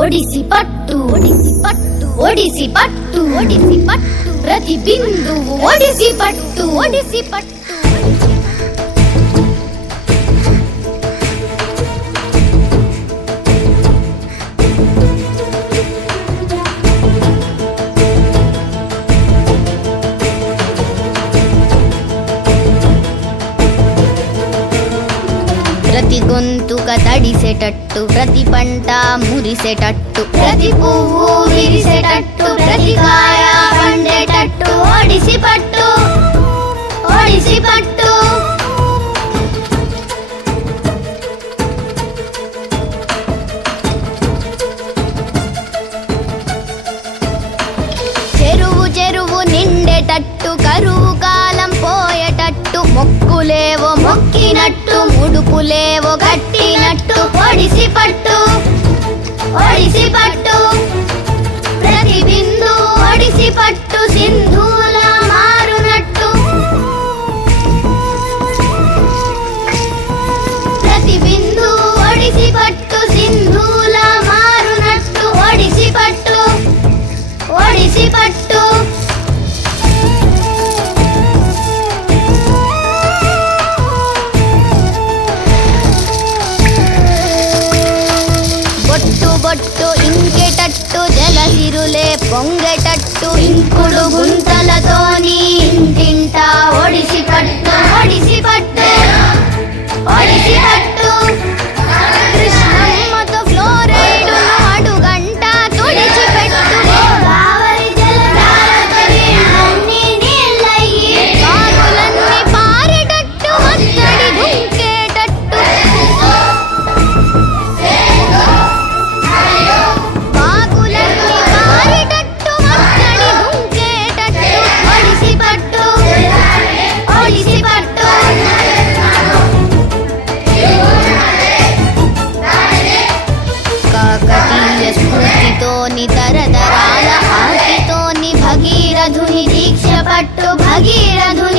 ఒడిసి పట్టు ఒడిసి పట్టు ఒడిసి పట్టు ఒడిసి పట్టు ప్రతి బిందువు ఒడిసి పట్టు ఒడిసి పట్టు ప్రతి గొంతుక తడిసేటట్టు ప్రతి పంట మురిసేటట్టు ప్రతి పువ్వు విరిసేటట్టు ప్రతి కాయ పండేటట్టు ఒడిసి పట్టు ఒడిసి పట్టు చెరువు చెరువు నిండేటట్టు కరువు కాలం పోయేటట్టు మొక్కులేవో మొక్కినట్టు ముడుపులేవో కట్టినట్టు ఒడిసి పట్టు ఒడిసి పట్టు ప్రతి బిందు ఒడిసి పట్టు సింధూల మారునట్టు ప్రతి బిందు ఒడిసి పట్టు సింధూల మారునట్టు ఒడిసి పట్టు ఒడిసి పట్టు బొట్టు బొట్టు ఇంకేటట్టు జలసిరులే పొంగేటట్టు ఇంకుడు గుంతలతోని ఇంటింటా ఒడిసి పట్టు ఒడిసి పట్టు ఒడిసి పట్టు కృష్ణమ్మతో ఫ్లోరైడ్ అడుగంట తుడిచి పెట్టు కావలి జలధారతోని అన్ని నీళ్ళయ్యి కాకులన్నీ పారేటట్టు మత్తడి దుంకేటట్టు కాకులన్నీ పారేటట్టు మత్తడి దుంకేటట్టు ఒడిసి పట్టు ఒడిసి పట్టు కాకతీయ స్ఫూర్తితోని తరతరాల ఆర్తితోని భగీరథుని దీక్ష పట్టు భగీరథుని